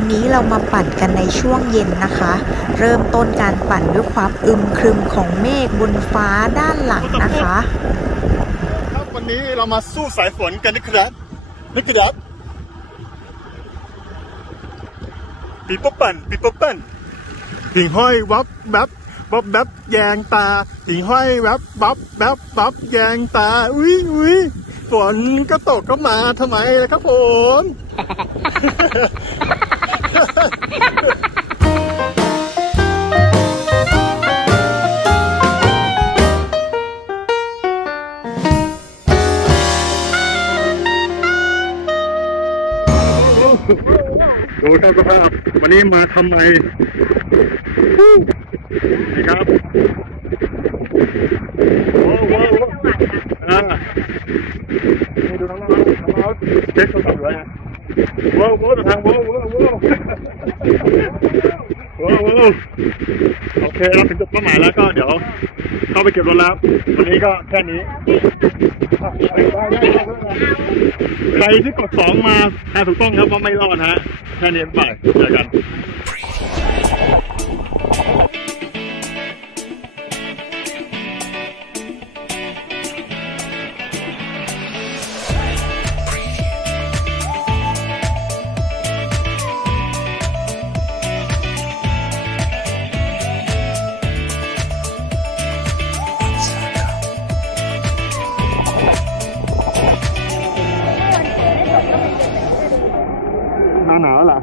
วันนี้เรามาปั่นกันในช่วงเย็นนะคะ เริ่มต้นการปั่นด้วยความอึมครึมของเมฆบนฟ้าด้านหลังนะคะครับวันนี้เรามาสู้สายฝนกันนะครับปีโป้ปั่นหิ่งห้อยวับแบบบ๊อบแบบแยงตาหิ่งห้อยวับบ๊อบแบบบ๊อบแยงตาอุ้ยฝนก็ตกก็มาทำไมล่ะครับผมดูครับสภาพวันนี้มาทำไมนี่ครับโอ้ดูน้องเช็คเขาอยู่เลยว้าวทางว้าวโอเคเราถึงจุดเป้าหมายแล้วก็เดี๋ยวเข้าไปเก็บรถแล้ววันนี้ก็แค่นี้ใครที่กด2มาถูกต้องครับว่าไม่รอดฮะแค่นี้ไปเจอกันหนาวแล้วล่ะ